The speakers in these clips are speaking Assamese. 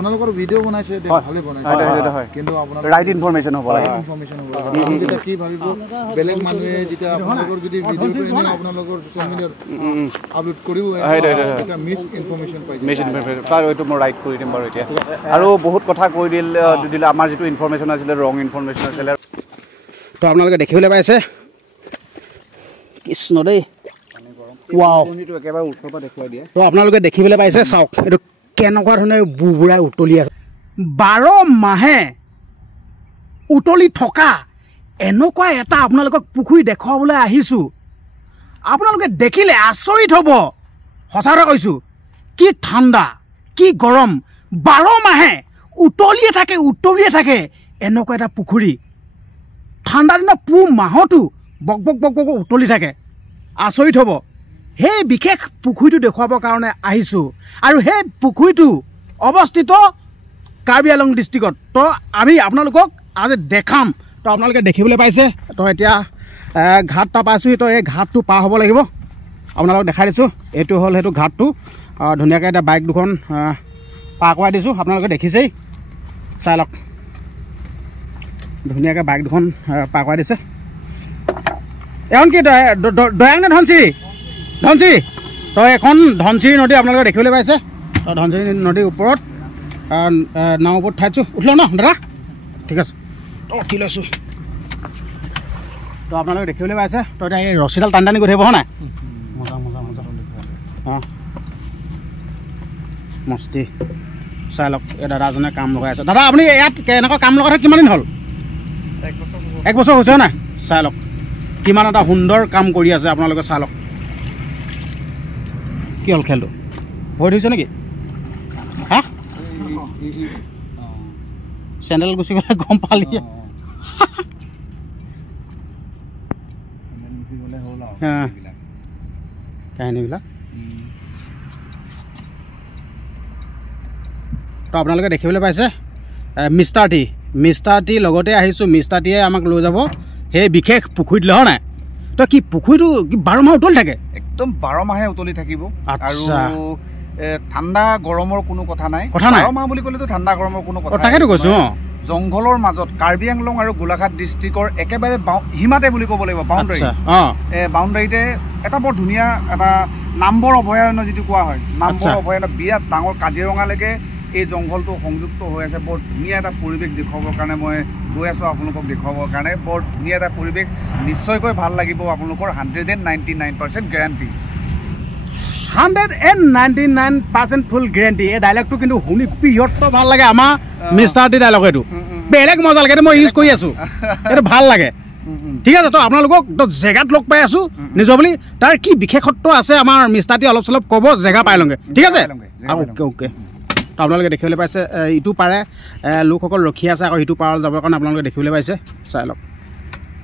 আপোনালোকৰ ভিডিঅ' বনাইছে ভালে বনাইছে কিন্তু আপোনাৰ ৰাইট ইনফৰমেশ্যন হ'ব লাগে যেটা কি ভাবিব বেলেগ মানুহে যেতিয়া আপোনালোকৰ যদি ভিডিঅ'টো এনে আপোনালোকৰ সোশ্যাল মিডিয়াত আপলোড কৰিব এটা মিছ ইনফৰমেশ্যন পাই বাৰু এইটো মই ৰাইট কৰি দিম বাৰু এতিয়া আৰু বহুত কথা কৈ দিলে আমাৰ যিটো ইনফৰমেশ্যন আছিলে ৰং ইনফৰমেশ্যন আছিলে তো আপোনালোকে দেখিবলৈ পাইছে কৃষ্ণ দেই ৱাও একেবাৰে ওচৰৰ পৰা দেখুৱাই দিয়ে তো আপোনালোকে দেখিবলৈ পাইছে চাওক এইটো কেনেকুৱা ধৰণে বুবুৰাই উতলি আছে 12 মাহে উতলি থকা এনেকুৱা এটা আপোনালোকক পুখুৰী দেখুৱাবলৈ আহিছোঁ আপোনালোকে দেখিলে আচৰিত হ'ব সঁচা কথা কৈছোঁ কি ঠাণ্ডা কি গৰম 12 মাহে উতলিয়ে থাকে এনেকুৱা এটা পুখুৰী ঠাণ্ডা দিনৰ পুহ মাহতো বক বক বক বক উতলি থাকে আচৰিত হ'ব সেই বিশেষ পুখুৰীটো দেখুৱাবৰ কাৰণে আহিছোঁ আৰু সেই পুখুৰীটো অৱস্থিত কাৰ্বি আংলং ডিষ্ট্ৰিক্টত তো আমি আপোনালোকক আজি দেখাম তো আপোনালোকে দেখিবলৈ পাইছে তো এতিয়া ঘাট এটা পাইছোঁ তো এই ঘাটটো পাৰ হ'ব লাগিব আপোনালোকক দেখাই দিছোঁ এইটো হ'ল সেইটো ঘাটটো ধুনীয়াকৈ এতিয়া বাইক দুখন পাৰ কৰাই দিছোঁ আপোনালোকে দেখিছেই চাই লওক ধুনীয়াকৈ বাইক দুখন পাৰ কৰাই দিছে এখন কি দয়াং নে ধনচিৰি তো এখন ধনচিৰি নদী আপোনালোকে দেখিবলৈ পাইছে তো ধনচিৰি নদীৰ ওপৰত নাও ওপৰত ঠাইছোঁ উঠিলোঁ ন দাদা ঠিক আছে তো উঠি লৈছোঁ তো আপোনালোকে দেখিবলৈ পাইছে তো এতিয়া এই ৰছীডাল টানি গৈ থাকিব হয় নাই মজা অঁ মস্তি চাই লওক এই দাদাজনে কাম লগাই আছে দাদা আপুনি ইয়াত এনেকুৱা কাম লগাই কিমান দিন হ'ল 1 বছৰ হৈছে নাই চাই লওক কিমান এটা সুন্দৰ কাম কৰি আছে আপোনালোকে চাই লওক কি হ'ল খেলটো ভয় ধৰিছে নেকি হা চেণ্ডেল গুচি গ'লে গম পালি কাহিনীবিলাক তো আপোনালোকে দেখিবলৈ পাইছে মিষ্টাৰ টি লগতে আহিছোঁ মিষ্টাৰ টিয়ে আমাক লৈ যাব সেই বিশেষ পুখুৰীত লৈ নাই তো কি পুখুৰীটো 12 মাহ উতলি থাকে একদম 12 মাহে উতলি থাকিব আৰু ঠাণ্ডা গৰমৰ কোনো কথা নাই 12 মাহ বুলি ক'লেতো ঠাণ্ডা গৰমৰ কোনো কথা তাকেতো কৈছোঁ জংঘলৰ মাজত কাৰ্বি আংলং আৰু গোলাঘাট ডিষ্ট্ৰিক্টৰ একেবাৰে সীমাতে বুলি ক'ব লাগিব বাউণ্ডাৰীতে এটা বৰ ধুনীয়া এটা নামবৰ অভয়াৰণ্য যিটো কোৱা হয় নামবৰ অভয়াৰণ্য বিৰাট ডাঙৰ কাজিৰঙালৈকে এই জংঘলটো সংযুক্ত হৈ আছে বৰ ধুনীয়া এটা পৰিৱেশ দেখুৱাবৰ কাৰণে মই গৈ আছোঁ আপোনালোকক দেখুৱাবৰ কাৰণে বৰ ধুনীয়া এটা পৰিৱেশ নিশ্চয়কৈ ভাল লাগিব আপোনালোকৰ 199% গেৰাণ্টি 199% ফুল গেৰাণ্টি এই ডাইলগটো কিন্তু শুনি বিহত ভাল লাগে আমাৰ মিষ্টাৰ টি ডাইলগ এইটো বেলেগ মজা লাগে মই ইউজ কৰি আছোঁ এইটো ভাল লাগে ঠিক আছে তো আপোনালোকক জেগাত লগ পাই আছোঁ নিজৰ বুলি তাৰ কি বিশেষত্ব আছে আমাৰ মিষ্টাৰ টি অলপ চলপ ক'ব জেগা পাই লওঁগৈ ঠিক আছে অ'কে তো আপোনালোকে দেখিবলৈ পাইছে ইটো পাৰে লোকসকল ৰখি আছে আকৌ ইটো পাৰত যাবৰ কাৰণে আপোনালোকে দেখিবলৈ পাইছে চাই লওক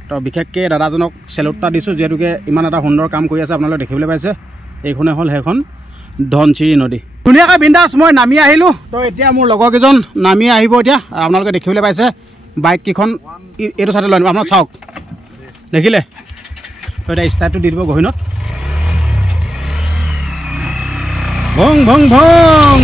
তো বিশেষকৈ দাদাজনক চেলুট এটা দিছোঁ যিহেতুকে ইমান এটা সুন্দৰ কাম কৰি আছে আপোনালোকে দেখিবলৈ পাইছে এইখনে হ'ল সেইখন ধনচিৰি নদী ধুনীয়াকৈ বিন্দাছ মই নামি আহিলোঁ তো এতিয়া মোৰ লগৰকেইজন নামি আহিব এতিয়া আপোনালোকে দেখিবলৈ পাইছে বাইককেইখন এইটো চাইডে লৈ আনিব আপোনাক চাওক দেখিলে তো এতিয়া ষ্টাৰ্টটো দি দিব গহীনত ভং ভং ভং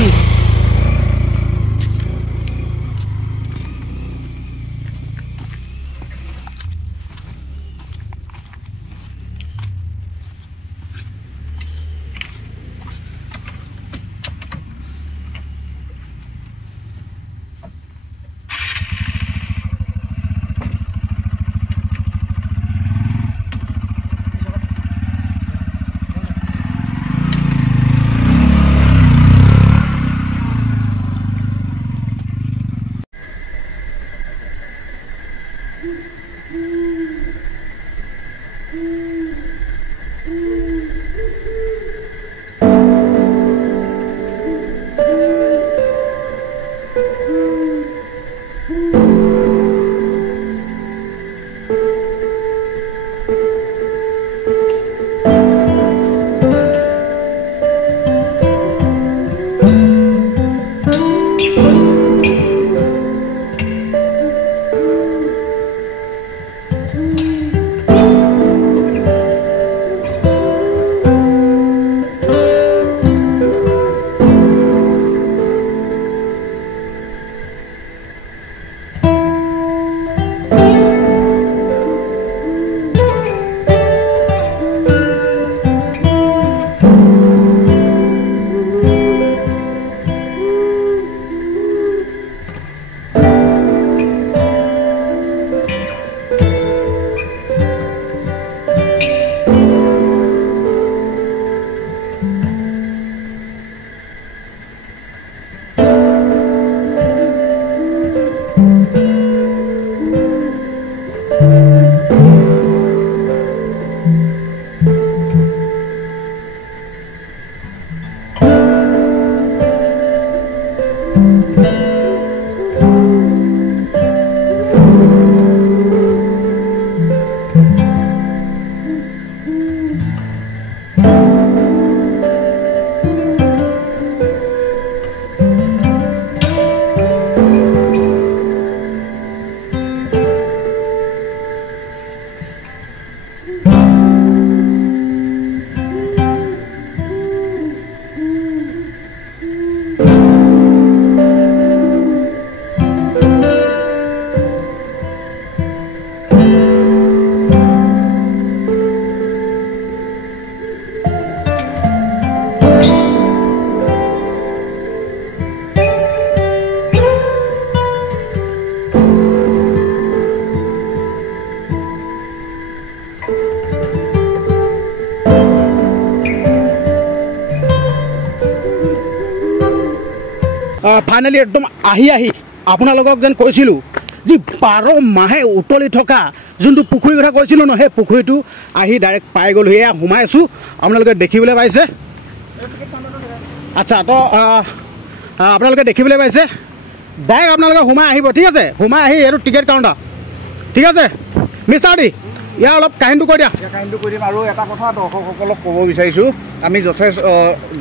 ফাইনেলি একদম আহি আপোনালোকক যেন কৈছিলোঁ যি 12 মাহে উতলি থকা যোনটো পুখুৰীৰ কথা কৈছিলোঁ ন সেই পুখুৰীটো আহি ডাইৰেক্ট পাই গ'লো এয়া সোমাই আছোঁ আপোনালোকে দেখিবলৈ পাইছে আচ্ছা তো আপোনালোকে দেখিবলৈ পাইছে ডাইৰেক্ট আপোনালোকে সোমাই আহিব ঠিক আছে সোমাই আহি এইটো টিকেট কাউণ্টাৰ ঠিক আছে মিষ্টাৰ ডি ইয়াৰ অলপ কাহিনীটো কৈ দিয়া কাহিনীটো কৈ দিম আৰু এটা কথা দৰ্শকসকলক ক'ব বিচাৰিছোঁ আমি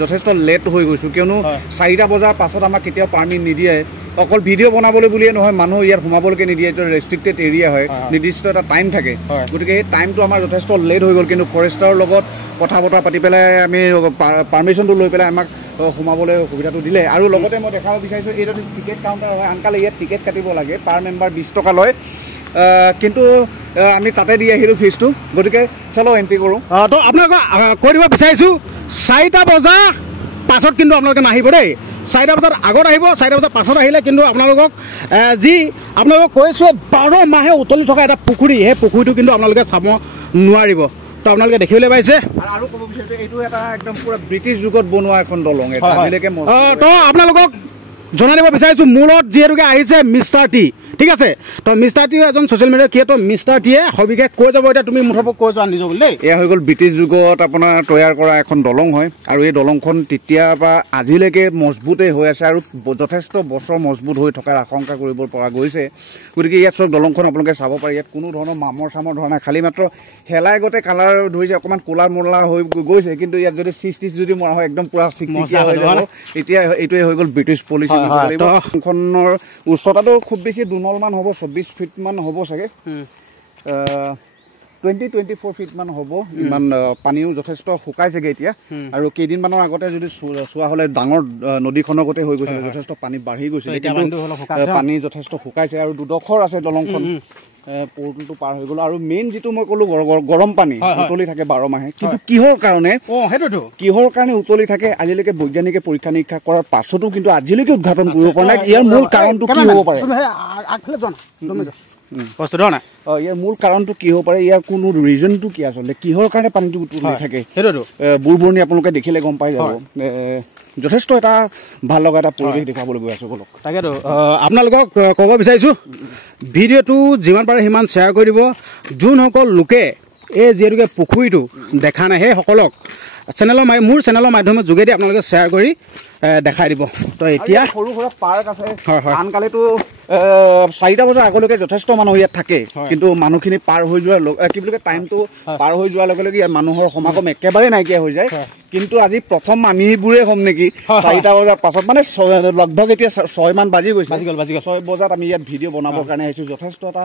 যথেষ্ট লেট হৈ গৈছোঁ কিয়নো 4টা বজাৰ পাছত আমাক কেতিয়াও পাৰ্মিট নিদিয়ে অকল ভিডিঅ' বনাবলৈ বুলিয়ে নহয় মানুহ ইয়াত সোমাবলৈকে নিদিয়ে এইটো ৰেষ্ট্ৰিক্টেড এৰিয়া হয় নিৰ্দিষ্ট এটা টাইম থাকে গতিকে সেই টাইমটো আমাৰ যথেষ্ট লেট হৈ গ'ল কিন্তু ফৰেষ্টাৰৰ লগত কথা বতৰা পাতি পেলাই আমি পাৰ্মিশ্যনটো লৈ পেলাই আমাক সোমাবলৈ সুবিধাটো দিলে আৰু লগতে মই দেখাব বিচাৰিছোঁ এইটো টিকেট কাউণ্টাৰ হয় আনকালে ইয়াত টিকেট কাটিব লাগে পাৰ মেম্বাৰ 20 টকা লয় কিন্তু আমি তাতে দি আহিলোঁ ফিজটো গতিকে চলো এণ্ট্ৰি কৰোঁ তো আপোনালোকক কৈ দিব বিচাৰিছোঁ 4টা বজাৰ পাছত কিন্তু আপোনালোকে নাহিব দেই 4টা বজাৰ আগত আহিব 4টা বজাৰ পাছত আহিলে কিন্তু আপোনালোকক যি আপোনালোকক কৈছোঁ 12 মাহে উতলি থকা এটা পুখুৰী সেই পুখুৰীটো কিন্তু আপোনালোকে চাব নোৱাৰিব তো আপোনালোকে দেখিবলৈ পাইছে আৰু ক'ব বিচাৰিছোঁ এইটো এটা একদম পুৰা ব্ৰিটিছ যুগত বনোৱা এখন দলং তো আপোনালোকক জনাই দিব বিচাৰিছোঁ মোৰ লগত যিহেতুকে আহিছে মিষ্টাৰ টি ঠিক আছে তো মিষ্টাৰ টিও এজন ছ'চিয়েল মিডিয়াৰ ক্ৰিয়েটৰ মিষ্টাৰ টিয়ে সবিশেষ কৈ যাব এতিয়া তুমি মুঠৰ কৈ যোৱা নিজৰ বুলি দেই এয়া হৈ গ'ল ব্ৰিটিছ যুগত আপোনাৰ তৈয়াৰ কৰা এখন দলং হয় আৰু এই দলংখন তেতিয়াৰ পৰা আজিলৈকে মজবুতেই হৈ আছে আৰু যথেষ্ট বছৰ মজবুত হৈ থকাৰ আশংকা কৰিব পৰা গৈছে গতিকে ইয়াত চব দলংখন আপোনালোকে চাব পাৰে ইয়াত কোনো ধৰণৰ মামৰ চামৰ ধৰা নাই খালি মাত্ৰ হেলাই গতে কালাৰ ধৰিছে অকণমান ক'লা মলা হৈ গৈছে কিন্তু ইয়াত যদি চিজ যদি মৰা হয় একদম পুৰা চিকচিকীয়া হৈ যাব এতিয়া এইটোৱে হৈ গ'ল ব্ৰিটিছ পলিচি দলংখনৰ উচ্চতাটো খুব বেছি 2 মান হ'ব 24 ফিট মান হ'ব চাগে 20-24 ফিট মান হ'ব ইমান পানীও যথেষ্ট শুকাইছেগে এতিয়া আৰু কেইদিনমানৰ আগতে যদি চোৱা হ'লে ডাঙৰ নদীখনৰ গতে হৈ গৈছিলে যথেষ্ট পানী বাঢ়ি গৈছিলে পানী যথেষ্ট শুকাইছে আৰু দুডখৰ আছে দলংখন পৰ্টলটো পাৰ হৈ গ'ল আৰু মেইন যিটো মই ক'লো গৰম পানী উতলি থাকে 12 মাহে কিন্তু কিহৰ কাৰণে কিহৰ কাৰণে উতলি থাকে আজিলৈকে বৈজ্ঞানিকে পৰীক্ষা নিৰীক্ষা কৰাৰ পাছতো কিন্তু আজিলৈকে উদ্ঘাটন কৰিব পৰা নাই ইয়াৰ মূল কাৰণটো কি হ'ব পাৰে ইয়াৰ মূল কাৰণটো কি হ'ব পাৰে ইয়াৰ কোনো ৰিজনটো কি আচলতে কিহৰ কাৰণে পানীটো উতলি থাকে সেইটোতো বুৰবৰণি আপোনালোকে দেখিলে গম পাই যাব যথেষ্ট এটা ভাল লগা এটা পৰিৱেশ দেখাবলৈ গৈ আছোঁ বলক তাকেতো আপোনালোকক ক'ব বিচাৰিছোঁ ভিডিঅ'টো যিমান পাৰে সিমান শ্বেয়াৰ কৰি দিব যোনসকল লোকে এই যিহেতুকে পুখুৰীটো দেখা নাই সেইসকলক মোৰ চেনেলৰ মাধ্যমৰ যোগেদি আপোনালোকে শ্বেয়াৰ কৰি দেখাই দিব তো এতিয়া সৰু সুৰা পাৰ্ক আছে আনকালেতো 4টা বজাৰ আগলৈকে যথেষ্ট মানুহ ইয়াত থাকে কিন্তু মানুহখিনি পাৰ হৈ যোৱাৰ কি বুলি কয় টাইমটো পাৰ হৈ যোৱাৰ লগে লগে ইয়াত মানুহৰ সমাগম একেবাৰে নাইকিয়া হৈ যায় কিন্তু আজি প্ৰথম আমিবোৰে হ'ম নেকি 4টা বজাৰ পাছত মানে লগভগ এতিয়া 6 মান বাজি গৈছে 6 বজাত আমি ইয়াত ভিডিঅ' বনাবৰ কাৰণে আহিছোঁ যথেষ্ট এটা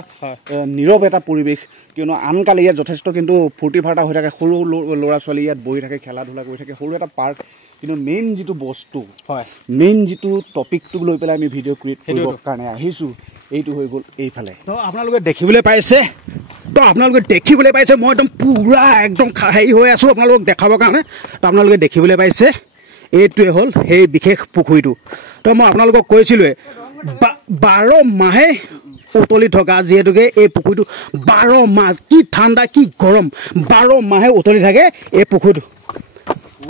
নীৰৱ এটা পৰিৱেশ কিয়নো আনকালে ইয়াত যথেষ্ট কিন্তু ফূৰ্তি ফাৰ্তা হৈ থাকে সৰু ল'ৰা ছোৱালী ইয়াত বহি থাকে খেলা ধূলা কৰি থাকে সৰু এটা পাৰ্ক কিন্তু মেইন যিটো বস্তু মেইন যিটো টপিকটো লৈ পেলাই আমি ভিডিঅ' ক্ৰিয়েট কৰিবৰ কাৰণে আহিছোঁ এইটো হৈ গ'ল এইফালে তো আপোনালোকে দেখিবলৈ পাইছে মই একদম পুৰা একদম হেৰি হৈ আছোঁ আপোনালোকক দেখাবৰ কাৰণে তো আপোনালোকে দেখিবলৈ পাইছে এইটোৱে হ'ল সেই বিশেষ পুখুৰীটো তো মই আপোনালোকক কৈছিলোঁৱে 12 মাহে উতলি থকা যিহেতুকে এই পুখুৰীটো 12 মাহ কি ঠাণ্ডা কি গৰম 12 মাহে উতলি থাকে এই পুখুৰীটো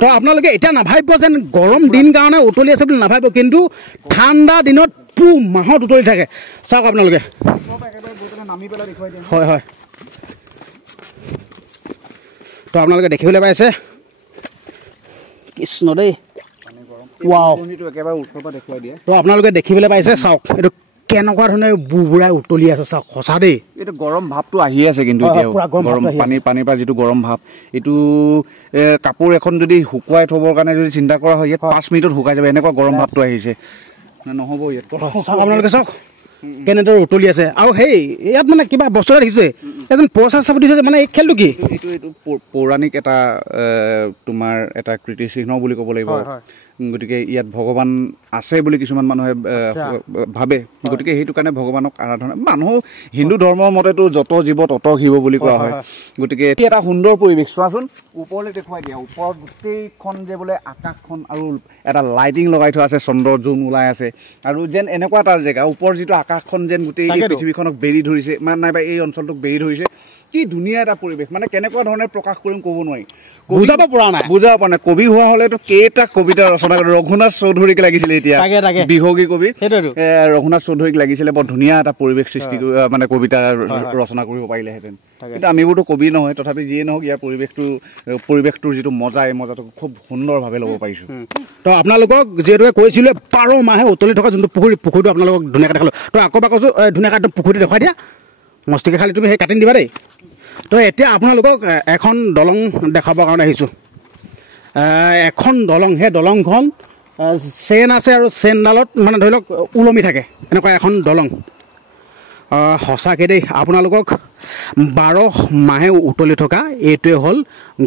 তো আপোনালোকে এতিয়া নাভাবিব যেন গৰম দিন কাৰণে উতলি আছে বুলি নাভাবিব কিন্তু ঠাণ্ডা দিনত মাহত উতলি থাকে চাওক আপোনালোকে হয় তো আপোনালোকে দেখিবলৈ পাইছে কৃষ্ণ দেই তো আপোনালোকে দেখিবলৈ পাইছে চাওক এইটো কেনেকুৱা ধৰণে বুবুৰাই উতলি আছে চাওক সঁচা দেই এইটো গৰম ভাৱটো আহি আছে কিন্তু এতিয়া গৰম পানীৰ পৰা যিটো গৰম ভাৱ এইটো কাপোৰ এখন যদি শুকুৱাই থবৰ কাৰণে যদি চিন্তা কৰা হয় ইয়াত 5 মিনিটত শুকাই যাব এনেকুৱা গৰম ভাৱটো আহিছে নহ'ব ইয়াত আপোনালোকে চাওক কেনেদৰে উতলি আছে আৰু সেই ইয়াত মানে কিবা বস্তু এটা দেখিছে এজন পইচা চাপ দিছে মানে এই খেলটো কি এইটো পৌৰাণিক এটা তোমাৰ এটা কীৰ্তিচিহ্ন বুলি ক'ব লাগিব গতিকে ইয়াত ভগৱান আছে বুলি কিছুমান মানুহে ভাবে গতিকে সেইটো কাৰণে ভগৱানক আৰাধনা মানুহ হিন্দু ধৰ্মৰ মতেতো যত জীৱ তত শিৱ বুলি কোৱা হয় গতিকে এটা সুন্দৰ পৰিৱেশ চোৱাচোন ওপৰলৈ দেখুৱাই দিয়া ওপৰত গোটেইখন যে বোলে আকাশখন আৰু এটা লাইটিং লগাই থোৱা আছে চন্দ্ৰ জোন ওলাই আছে আৰু যেন এনেকুৱা এটা জেগা ওপৰ যিটো আকাশখন যেন গোটেই পৃথিৱীখনক বেৰি ধৰিছে মানে নাইবা এই অঞ্চলটোক বেৰি ধৰিছে কি ধুনীয়া এটা পৰিৱেশ মানে কেনেকুৱা ধৰণে প্ৰকাশ কৰিম ক'ব নোৱাৰি বুজাব পৰা নাই কবি হোৱা হলেতো কেইটা কবিতা ৰচনা ৰঘুনাথ চৌধুৰীক লাগিছিলে এতিয়া বিহগী কবি ৰঘুনাথ চৌধুৰীক লাগিছিলে বৰ ধুনীয়া এটা পৰিৱেশ সৃষ্টি মানে কবিতা ৰচনা কৰিব পাৰিলেহেঁতেন কিন্তু আমিবোৰতো কবি নহয় তথাপি যিয়ে নহওক ইয়াৰ পৰিৱেশটোৰ যিটো মজা এই মজাটো খুব সুন্দৰভাৱে ল'ব পাৰিছোঁ তো আপোনালোকক যিহেতুকে কৈছিলোঁ 12 মাহে উতলি থকা যোনটো পুখুৰীটো আপোনালোকক ধুনীয়াকৈ দেখালোঁ তো আকৌ এবাৰ কৈছোঁ ধুনীয়াকৈ একদম পুখুৰীটো দেখুৱাই দিয়া মস্তিকে খালি তুমি সেই কাটি দিবা দেই তো এতিয়া আপোনালোকক এখন দলং দেখাবৰ কাৰণে আহিছোঁ এখন দলং সেই দলংখন চেইন আছে আৰু চেইনডালত মানে ধৰি লওক ওলমি থাকে এনেকুৱা এখন দলং সঁচাকৈ দেই আপোনালোকক 12 মাহে উতলি থকা এইটোৱে হ'ল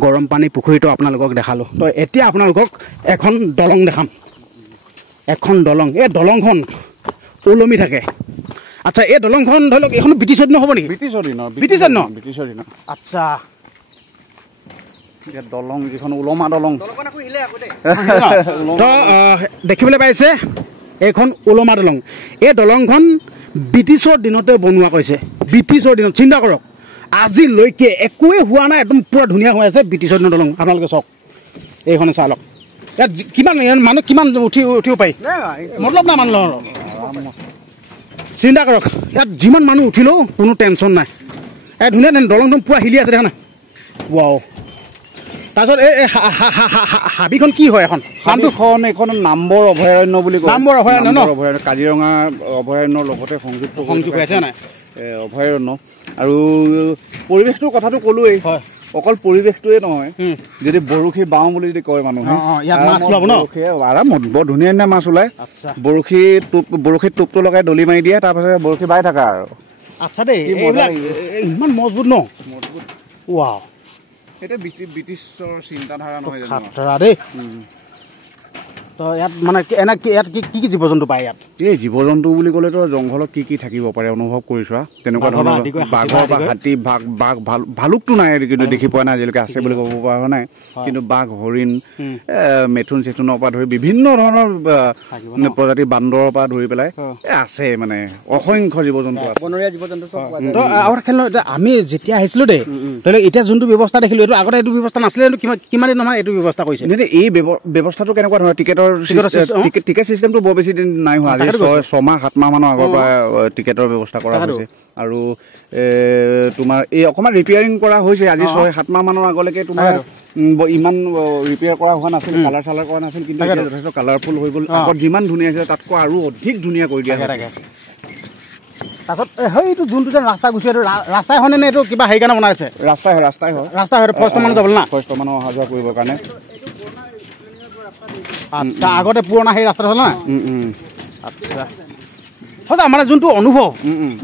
গৰম পানী পুখুৰীটো আপোনালোকক দেখালোঁ তো এতিয়া আপোনালোকক এখন দলং দেখাম এখন দলং এই দলংখন ওলমি থাকে আচ্ছা এই দলংখন ধৰি লওক এইখন ব্ৰিটিছৰ দিনৰ হ'ব নেকি ব্ৰিটিছৰ দিনৰ আচ্ছা দলং যিখন ওলমা দলং তো দেখিবলৈ পাইছে এইখন ওলমা দলং এই দলংখন ব্ৰিটিছৰ দিনতে বনোৱা কৈছে ব্ৰিটিছৰ দিনত চিন্তা কৰক আজিলৈকে একোৱে হোৱা নাই একদম পুৰা ধুনীয়া হৈ আছে ব্ৰিটিছৰ দিনৰ দলং আপোনালোকে চাওক এইখনে চাই লওক ইয়াত কিমান মানুহ কিমান উঠিব পাৰি মতলব নাই মানুহৰ চিন্তা কৰক ইয়াত যিমান মানুহ উঠিলেও কোনো টেনশ্যন নাই এই ধুনীয়া দলংখন পুৰা হিলি আছে দেখা নাই ৱাও তাৰপিছত এই হাবিখন কি হয় এখন এইখন নামবৰ অভয়াৰণ্য বুলি কয় নামবৰ অভয়াৰণ্য ন কাজিৰঙা অভয়াৰণ্যৰ লগতে সংযোগ হৈ আছে নাই অভয়াৰণ্য আৰু পৰিৱেশটোৰ কথাটো ক'লোৱেই অকল পৰিৱেশটোৱে নহয় যদি বৰশী বাওঁ বুলি যদি কয় মানুহে আৰামত বৰ ধুনীয়া ধুনীয়া মাছ ওলায় বৰশীত টোপটো লগাই দলি মাৰি দিয়ে তাৰপাছত বৰশী বাই থাকা আৰু আচ্ছা দেই ইমান মজবুত ন ৱাও এটা ব্ৰিটিছৰ চিন্তাধাৰা নহয় দেই তো ইয়াত মানে ইয়াত কি জীৱ জন্তু পায় ইয়াত এই জীৱ জন্তু বুলি ক'লেতো জংঘলত কি থাকিব পাৰে অনুভৱ কৰি চোৱা তেনেকুৱা ধৰণৰ বাঘৰ বা হাতী বাঘ ভালুকটো নাই কিন্তু দেখি পোৱা নাই আজিলৈকে আছে বুলি ক'ব পৰা নাই কিন্তু বাঘ হৰিণ মেথুন চেথুনৰ পৰা ধৰি বিভিন্ন ধৰণৰ প্ৰজাতিৰ বান্দৰৰ পৰা ধৰি পেলাই আছে মানে অসংখ্য জীৱ জন্তু আছে বনৰীয়া জীৱ জন্তু তো আগতে খেল আমি যেতিয়া আহিছিলোঁ দেই ধৰি লওক এতিয়া যোনটো ব্যৱস্থা দেখিলোঁ এইটো আগতে এইটো ব্যৱস্থা নাছিলে কিমান দিন নহয় এইটো ব্যৱস্থা কৰিছে এই ব্যৱস্থাটো কেনেকুৱা ধৰণৰ টিকেট চিষ্টেমটো বৰ বেছি দিন নাই হোৱা আজি 6-7 মাহ মানৰ আগৰ পৰা টিকেটৰ ব্যৱস্থা কৰা হৈছে আৰু তোমাৰ এই অকণমান ৰিপেয়াৰিং কৰা হৈছে আজি 6-7 মাহ মানৰ আগলৈকে তোমাৰ ইমান ৰিপেয়াৰ কৰা হোৱা নাছিল কালাৰ চালাৰ কৰা নাছিল কিন্তু এতিয়া যথেষ্ট কালাৰফুল হৈ গ'ল আগত যিমান ধুনীয়া আছিলে তাতকৈ আৰু অধিক ধুনীয়া কৰি দিয়া তাৰপিছত সেইটো যোনটো যে ৰাস্তা গুচি এইটো ৰাস্তাই হয়নে নে এইটো কিবা হেৰি কাৰণে বনাইছে ৰাস্তাই হয় ফৰেষ্ট মানুহ যাবলৈ না ফৰেষ্ট মানুহ অহা যোৱা কৰিবৰ কাৰণে আচ্ছা আগতে পুৰণা সেই ৰাস্তাটো হ'ল না আচ্ছা সঁচা মানে যোনটো অনুভৱ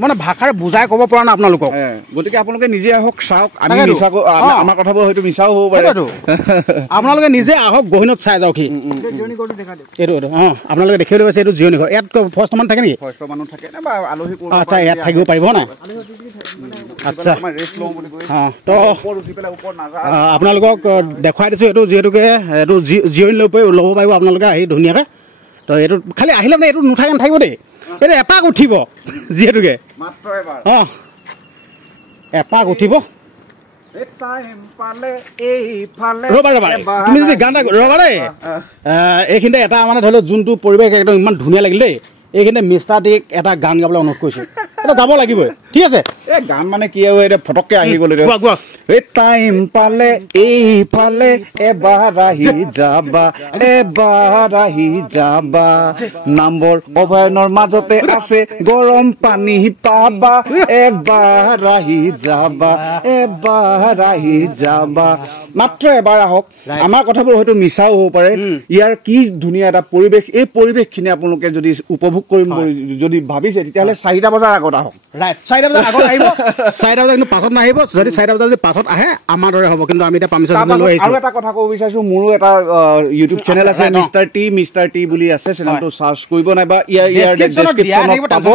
মানে ভাষাৰে বুজাই ক'ব পৰা নাই আপোনালোকক গতিকে আপোনালোকে নিজে আহক চাওক আমি আমাৰ কথাবোৰ হয়তো মিছাও হ'ব পাৰে আপোনালোকে নিজে আহক গহীনত চাই যাওক সি এইটো আপোনালোকে দেখিবলৈ পাইছে এইটো জিৰণি ঘৰ ইয়াত ফৰেষ্ট মানুহ থাকে নেকি ফৰেষ্ট মানুহ থাকে বা আলহী আচ্ছা ইয়াত থাকিব পাৰিব নাই আচ্ছা তো আপোনালোকক দেখুৱাই দিছোঁ এইটো যিহেতুকে এইটো জিৰণি ল'ব পাৰিব আপোনালোকে আহি ধুনীয়াকৈ তো এইটো খালি আহিলে মানে এইটো নুঠাই নাথাকিব দেই এইটো এপাক উঠিব যিহেতুকে এপাক উঠিব ৰ'বা তুমি যদি গান এটা ৰ'বা দেই এইখিনিতে এটা মানে ধৰি লওক যোনটো পৰিৱেশ একদম ইমান ধুনীয়া লাগিল দেই এইখিনিতে মিষ্টাৰ টিক এটা গান গাবলৈ অনুৰোধ কৰিছোঁ এটা গাব লাগিবই ঠিক আছে এই গান মানে কি আৰু এতিয়া ফটককৈ আহি গ'ল টাইম পালে এইফালে এবাৰ আহি যাবা নামবৰ অভয়াৰণ্যৰ মাজতে আছে গৰম পানী পাবা এবাৰ আহি যাবা মাত্ৰ এবাৰ আহক আমাৰ কথাবোৰ হয়তো মিছাও হ'ব পাৰে ইয়াৰ কি ধুনীয়া এটা পৰিৱেশ এই পৰিৱেশখিনি আপোনালোকে যদি উপভোগ কৰিম যদি ভাবিছে তেতিয়াহ'লে 4টা বজাৰ আগত আহক ৰাইট 4টা বজাৰ আগত আহিব 4টা বজাৰ কিন্তু পাছত নাহিব যদি 4টা বজাৰ যদি পাছত আহে আমাৰ দৰে হ'ব কিন্তু আমি এতিয়া পাৰ্মিশ্যন লৈ আহিছোঁ আৰু এটা কথা ক'ব বিচাৰিছোঁ মোৰো এটা ইউটিউব চেনেল আছে মিষ্টাৰ টি বুলি আছে চেনেলটো চাৰ্চ কৰিব নাইবা ইয়াৰ ডেছক্ৰিপশ্যনত পাব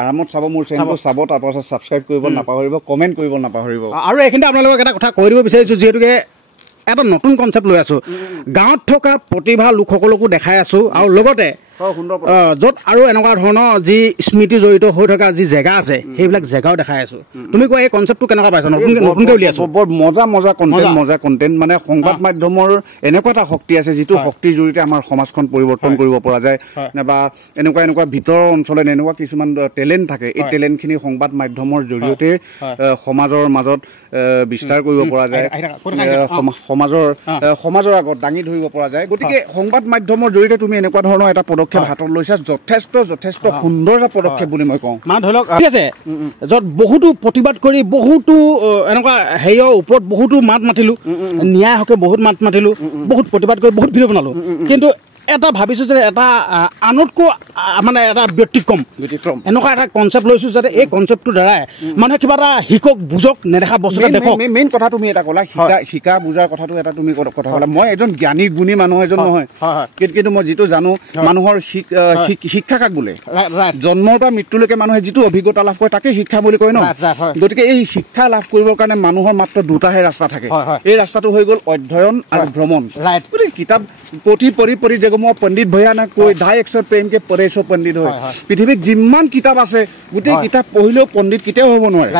আৰামত চাব মোৰ চেনেলটো চাব তাৰপাছত ছাবস্ক্ৰাইব কৰিব নাপাহৰিব কমেণ্ট কৰিব নাপাহৰিব আৰু এইখিনিতে আপোনালোকক এটা কথা কৈ দিব বিচাৰিছোঁ যিহেতুকে এটা নতুন কনচেপ্ট লৈ আছোঁ গাঁৱত থকা প্ৰতিভা লোকসকলকো দেখাই আছোঁ আৰু লগতে য'ত আৰু এনেকুৱা ধৰণৰ যি স্মৃতি জড়িত হৈ থকা যি জেগা আছে সেইবিলাক জেগাও দেখাই আছো তুমি কোৱা এই কনচেপ্টটো কেনেকুৱা পাইছা নতুনকৈ উলিয়াইছো বৰ মজা কণ্টেণ্ট মানে সংবাদ মাধ্যমৰ এনেকুৱা এটা শক্তি আছে যিটো শক্তিৰ জৰিয়তে আমাৰ সমাজখন পৰিৱৰ্তন কৰিব পৰা যায় বা এনেকুৱা ভিতৰৰ অঞ্চলত এনেকুৱা কিছুমান টেলেণ্ট থাকে এই টেলেণ্টখিনি সংবাদ মাধ্যমৰ জৰিয়তে সমাজৰ মাজত বিস্তাৰ কৰিব পৰা যায় সমাজৰ আগত দাঙি ধৰিব পৰা যায় গতিকে সংবাদ মাধ্যমৰ জৰিয়তে তুমি এনেকুৱা ধৰণৰ এটা পদক্ষেপ হাতত লৈছা যথেষ্ট সুন্দৰ এটা পদক্ষেপ বুলি মই কওঁ মানে ধৰি লওক ঠিক আছে য'ত বহুতো প্ৰতিবাদ কৰি বহুতো এনেকুৱা হেৰিয়ৰ ওপৰত বহুতো মাত মাতিলো ন্যায় হকে বহুত মাত মাতিলো বহুত প্ৰতিবাদ কৰি বহুত ভিডিঅ' বনালো কিন্তু এটা ভাবিছো যে এটা আনতকৈ মানে এটা ব্যতিক্ৰম এনেকুৱা এটা কনচেপ্ট লৈছো যাতে এই কনচেপ্টটোৰ দ্বাৰাই মানুহে কিবা এটা শিকক বুজক নেদেখা বস্তু এটা দেখক মেইন কথা তুমি এটা ক'লা শিকা বুজাৰ কথাটো এটা তুমি কথা ক'লা মই এজন জ্ঞানী গুণী মানুহ এজন নহয় কিন্তু মই যিটো জানো মানুহৰ শিক্ষা কাক বোলে জন্মৰ পৰা মৃত্যুলৈকে মানুহে যিটো অভিজ্ঞতা লাভ কৰে তাকে শিক্ষা বুলি কয় ন গতিকে এই শিক্ষা লাভ কৰিবৰ কাৰণে মানুহৰ মাত্ৰ দুটাহে ৰাস্তা থাকে এই ৰাস্তাটো হৈ গ'ল অধ্যয়ন আৰু ভ্ৰমণ গতিকে কিতাপ পঢ়ি মই পণ্ডিত ভয়া না কৈ ঢাই একশৰ প্ৰেম কে পঢ়ে সব পণ্ডিত হয় পৃথিৱীত যিমান কিতাপ আছে গোটেই কিতাপ পঢ়িলেও পণ্ডিত কেতিয়াও হ'ব নোৱাৰে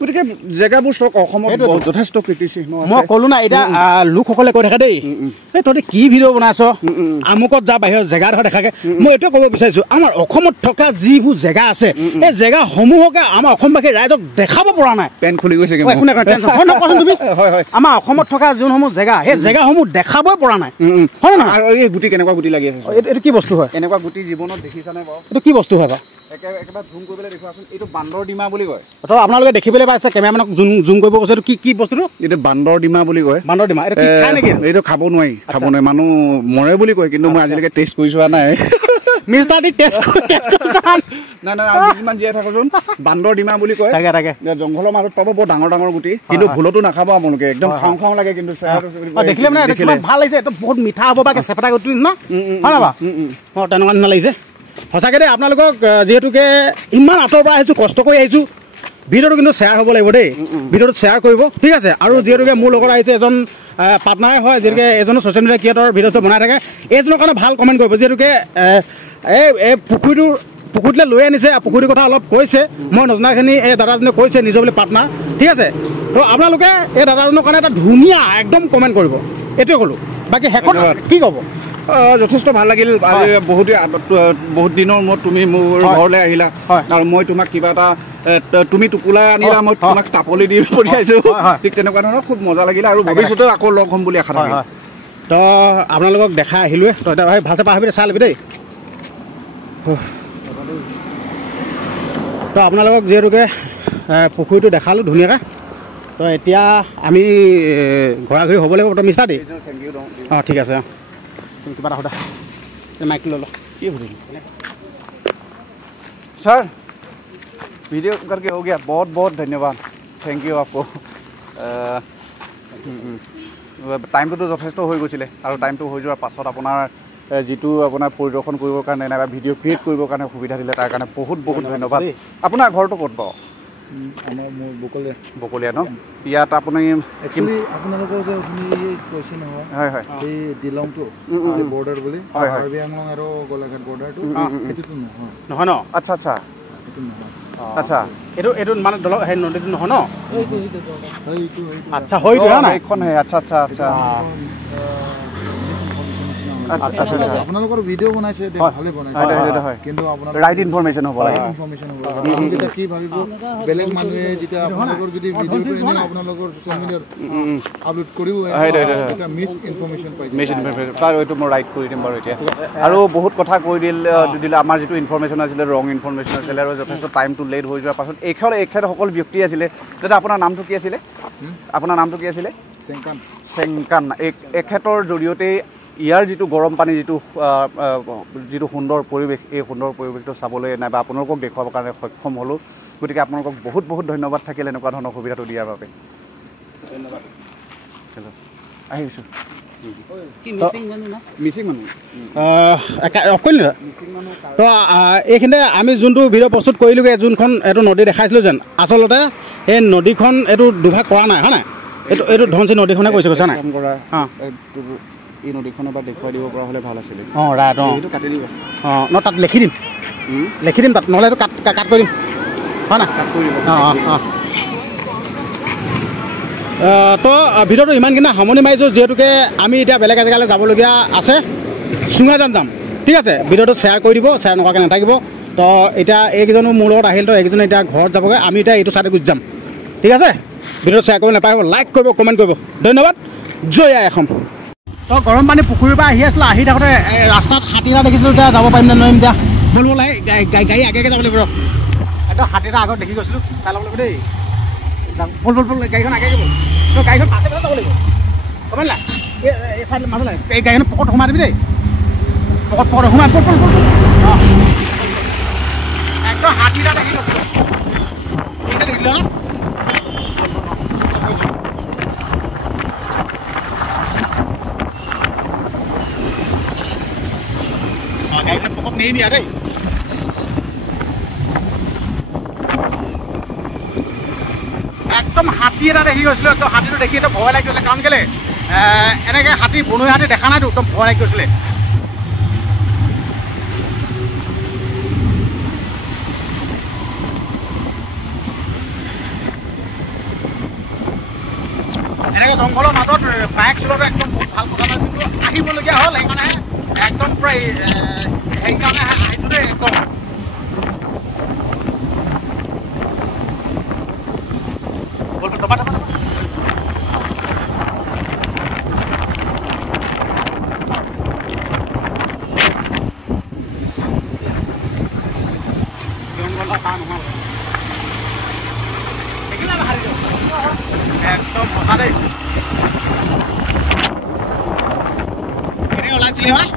গতিকে জেগাবোৰ চক অসমত যথেষ্ট কীৰ্তিচিহ্ন মই ক'লো না এতিয়া লোকসকলে কৈ থাকে দেই এই তহঁতে কি ভিডিঅ' বনাইছ আমুকত যা বাহিৰৰ জেগাডোখৰ দেখাকে মই এইটোৱে ক'ব বিচাৰিছো আমাৰ অসমত থকা যিবোৰ জেগা আছে এই জেগাসমূহকে আমাৰ অসমবাসী ৰাইজক দেখাব পৰা নাই পেন খুলি গৈছে তুমি আমাৰ অসমত থকা যোনসমূহ জেগা সেই জেগাসমূহ দেখাবই পৰা নাই হয় নহয় আৰু এই গুটি কেনেকুৱা গুটি লাগি আছে এইটো কি বস্তু হয় এনেকুৱা গুটি জীৱনত দেখিছানে বাৰু এইটো কি বস্তু হয় বাৰু একেবাৰে জুম কৰিবলৈ দেখুৱাচোন এইটো বান্দৰ ডিমা বুলি কয় তো আপোনালোকে দেখিবলৈ পাইছে কেমেৰামেনক জুম কৰিব কৈছে এইটো কি বস্তুটো এইটো বান্দৰ ডিমা বুলি কয় বান্দৰ ডিমা এইটো খাই নেকি এইটো খাব নোৱাৰি মানুহ মৰে বুলি কয় কিন্তু মই আজিলৈকে টেষ্ট কৰি চোৱা নাই মিষ্টাৰ দি টেষ্ট যিমান জীয়াই থাকোচোন বান্দৰ ডিমা বুলি কয় তাকে জংঘলৰ মাজত পাব বৰ ডাঙৰ গুটি কিন্তু ভুলতো নাখাব আপোনালোকে একদম খাওঁ লাগে কিন্তু দেখিলে মানে ভাল লাগিছে এইটো বহুত মিঠা হ'ব বা চেপেটা গুটি নিচিনা হয় না বাৰু তেনেকুৱা নিচিনা লাগিছে সঁচাকৈ দেই আপোনালোকক যিহেতুকে ইমান আঁতৰৰ পৰা আহিছোঁ কষ্ট কৰি আহিছোঁ ভিডিঅ'টো কিন্তু শ্বেয়াৰ হ'ব লাগিব দেই ভিডিঅ'টো শ্বেয়াৰ কৰিব ঠিক আছে আৰু যিহেতুকে মোৰ লগত আহিছে এজন পাৰ্টনাৰে হয় যিহেতুকে এজনো ছ'চিয়েল মিডিয়া ক্ৰিয়েটৰ ভিডিঅ'টো বনাই থাকে এইজনৰ কাৰণে ভাল কমেণ্ট কৰিব যিহেতুকে এই পুখুৰীটোলৈ লৈ আনিছে পুখুৰীটোৰ কথা অলপ কৈছে মই নজনাখিনি এই দাদাজনে কৈছে নিজৰ বুলি পাৰ্টনাৰ ঠিক আছে তো আপোনালোকে এই দাদাজনৰ কাৰণে এটা ধুনীয়া একদম কমেণ্ট কৰিব এইটোৱে ক'লোঁ বাকী শেষত কি ক'ব যথেষ্ট ভাল লাগিল বহুত দিনৰ মূৰত তুমি মোৰ ঘৰলৈ আহিলা আৰু মই তোমাক কিবা এটা তুমি টোপোলাই আনিলা মই তোমাক তাপলি দি পঠিয়াইছোঁ ঠিক তেনেকুৱা ধৰণৰ খুব মজা লাগিলে আৰু ভৱিষ্যতেও আকৌ লগ হ'ম বুলি আশা থাকিল তো আপোনালোকক দেখাই আহিলোৱে তো এতিয়া ভালছে পাহৰিবি চাই ল'বি দেই তো আপোনালোকক যিহেতুকে পুখুৰীটো দেখালোঁ ধুনীয়াকৈ তো এতিয়া আমি ঘূৰা ঘূৰি হ'ব লাগিব তো মিষ্টাৰ দেই অঁ ঠিক আছে কিবা এটা সোধা মাইকটো লৈ ল কি সুধিম सर वीडियो करके हो गया बहुत धन्यवाद थैंक यू आपको टाइमটো যথেষ্ট হৈ গৈছিলে আৰু টাইমটো হৈ যোৱাৰ পাছত আপোনাৰ যিটো আপোনাৰ পৰিদৰ্শন কৰিবৰ কাৰণে নাইবা ভিডিঅ' ক্ৰিয়েট কৰিবৰ কাৰণে সুবিধা দিলে তাৰ কাৰণে বহুত ধন্যবাদ আপোনাৰ ঘৰটো ক'ত বাৰু আমাৰ মোৰ বকলীয়া ন ইয়াত আপুনি একচুৱেলি আপোনালোকৰ যে আপুনি কৈছে নহয় হয় এই দিলংটো যে বৰ্ডাৰ বুলি কাৰ্বি আংলং আৰু গোলাঘাট বৰ্ডাৰটো সেইটোতো নহয় ন আচ্ছা সেইটো নহয় আচ্ছা এইটো মানে সেই নদীটো নহয় ন আচ্ছা হয়তো এইখন আচ্ছা আপোনালোকৰ ভিডিঅ' বনাইছে ভালে বনাইছে কিন্তু আপোনাৰ ৰাইট ইনফৰমেশ্যন হ'ব লাগে যেতিয়া কি ভাবিব বেলেগ মানুহে যেতিয়া আপোনালোকৰ যদি ভিডিঅ'টো এনে আপোনালোকৰ ছ'চিয়েল মিডিয়াত আপলোড কৰিব এটা মিছ ইনফৰমেশ্যন পাই বাৰু এইটো মই ৰাইট কৰি দিম বাৰু এতিয়া আৰু বহুত কথা কৈ দিলে আমাৰ যিটো ইনফৰমেশ্যন আছিলে ৰং ইনফৰমেশ্যন আছিলে আৰু যথেষ্ট টাইমটো লেট হৈ যোৱাৰ পাছত এইখেত সকলো ব্যক্তি আছিলে দাদা আপোনাৰ নামটো কি আছিলে চেংকান এখেতৰ জৰিয়তে ইয়াৰ যিটো গৰম পানী যিটো সুন্দৰ পৰিৱেশ এই সুন্দৰ পৰিৱেশটো চাবলৈ নাইবা আপোনালোকক দেখুৱাবৰ কাৰণে সক্ষম হ'লোঁ গতিকে আপোনালোকক বহুত ধন্যবাদ থাকিল এনেকুৱা ধৰণৰ সুবিধাটো দিয়াৰ বাবে ধন্যবাদ আহিছোঁ মিচিং মানুহ তো এইখিনিতে আমি যোনটো ভিডিঅ' প্ৰস্তুত কৰিলোঁগৈ যোনখন এইটো নদী দেখাইছিলোঁ যেন আচলতে সেই নদীখন এইটো দুভাগ কৰা নাই হয় নাই এইটো ধনশিৰি নদীখনে কৈছে নাই এই নদীখন এবাৰ দেখুৱাই দিব পৰা হ'লে ভাল আছিলে অঁ ৰাইট অঁ এইটো কাটি দিব অঁ ন তাত লিখি দিম তাত নহ'লে এইটো কাট কৰি দিম হয় না কাট কৰি দিব অঁ অঁ তো ভিডিঅ'টো ইমানখিনি সামৰণি মাৰিছোঁ যিহেতুকে আমি এতিয়া বেলেগ এজেগালৈ যাবলগীয়া আছে চুঙাজান যাম ঠিক আছে ভিডিঅ'টো শ্বেয়াৰ কৰি দিব শ্বেয়াৰ নকৰাকৈ নাথাকিব তো এতিয়া এইকেইজনো মোৰ লগত আহিল তো এইকেইজনে এতিয়া ঘৰত যাবগৈ আমি এতিয়া এইটো চাইডে গুচি যাম ঠিক আছে ভিডিঅ'টো শ্বেয়াৰ কৰিব নাপাব লাইক কৰিব কমেণ্ট কৰিব ধন্যবাদ জয় আই অসম তো গৰম পানী পুখুৰীৰ পৰা আহি আছিলোঁ আহি থাকোঁতে ৰাস্তাত হাতী এটা দেখিছিলোঁ এতিয়া যাব পাৰিম নে নোৱাৰিম এতিয়া বল বল গাড়ী আগে যাব লাগিব ৰ একদম হাতী এটা আগত দেখি গৈছিলোঁ চাই ল'ব লাগিব দেই বল গাড়ীখন আগে যাব তো গাড়ীখন পাছে পাছে যাব লাগিব কমেণ্ট লা এই চাইড মাজলৈ এই গাড়ীখন পকত সোমাই দিবি দেই পকত সোমাই বল অঁ একদম হাতী এটা দেখি গৈছিলোঁ এইটা দেখিছিলোঁ ন গাড়ীখন পকত নেই দিয়া দেই একদম হাতী এটা দেখি গৈছিলোঁ একদম হাতীটো দেখি একদম ভয় লাগি গৈছিলে কাৰণ কেলৈ এনেকৈ হাতী বনৰীয়া হাতী দেখা নাইতো একদম ভয় লাগি গৈছিলে এনেকৈ জংঘলৰ মাজত বাইক চলোৱাটো একদম বহুত ভাল কথা নহয় কিন্তু আহিবলগীয়া হ'ল সেইকাৰণে একদম প্ৰায় সেইকাৰণে আহিছোঁ দেই একদম দবা দবা একদম সঁচা দেই এনেই ওলাইছিলি হয়